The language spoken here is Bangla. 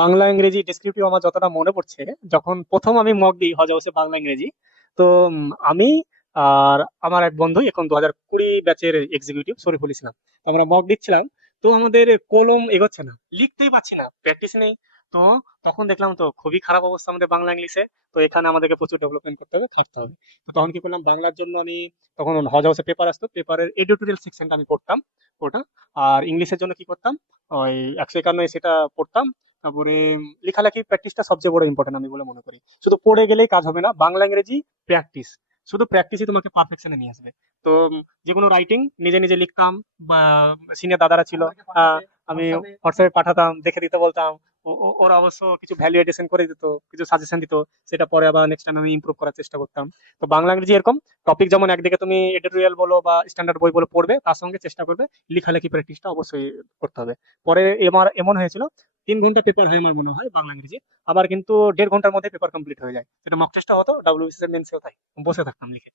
বাংলা ইংরেজি ডেসক্রিপটিভ আমার যতটা মনে পড়ছে, যখন প্রথম আমি মক দিই হজ হাউসে বাংলা ইংরেজি, তো আমি আর আমার এক বন্ধু, এখন 2020 ব্যাচের এক্সিকিউটিভ শরীফুল ইসলাম, তো আমরা মক দিচ্ছিলাম। তো আমাদের কলম এগোচ্ছে না, লিখতেই পাচ্ছি না, প্র্যাকটিস নেই। তো তখন দেখলাম তো খুবই খারাপ অবস্থা আমাদের বাংলা ইংলিশে। তো এখানে আমাদেরকে প্রচুর ডেভেলপমেন্ট করতে হবে, খাটতে হবে। তো তখন কি করলাম, বাংলার জন্য আমি তখন হজ হাউসে পেপার আসতো, পেপারের এডিটোরিয়াল সেকশনটা আমি পড়তাম ওটা। আর ইংলিশের জন্য কি করতাম, ওই 151 সেটা পড়তাম। তারপরে লেখালেখি প্র্যাকটিসটা সবচেয়ে বড় ইম্পর্টেন্ট আমি বলে মনে করি। শুধু পড়ে গেলেই কাজ হবে না, বাংলা ইংরেজি প্র্যাকটিস, শুধু প্র্যাকটিসই তোমাকে পারফেকশনে নিয়ে আসবে। তো যে কোনো রাইটিং নিজে নিজে লিখতাম, বা সিনিয়র দাদারা ছিল, আমি হোয়াটসঅ্যাপে পাঠাতাম, দেখে দিতে বলতাম। ওরা অবশ্য কিছু ভ্যালু এডিশন করে দিত, কিছু সাজেশন দিত, সেটা পরে আবার নেক্সট টাইম আমি ইমপ্রুভ করার চেষ্টা করতাম। তো বাংলা ইংরেজি এরকম টপিক, যেমন একদিকে তুমি এডিটোরিয়াল বলো বা স্ট্যান্ডার্ড বই বলো পড়বে, তার সঙ্গে চেষ্টা করবে লেখালেখি প্র্যাকটিসটা অবশ্যই করতে হবে। পরে আমার এমন হয়েছিল, 3 ঘন্টা পেপার হয় আমার মনে হয় বাংলা ইংরেজি, আবার কিন্তু 1.5 ঘন্টার মধ্যে পেপার কমপ্লিট হয়ে যায়। যেটা মক টেস্টটা হতো, ডাব্লিউবিসিএস এর মেন্সেও তাই, বসে থাকতাম লিখে।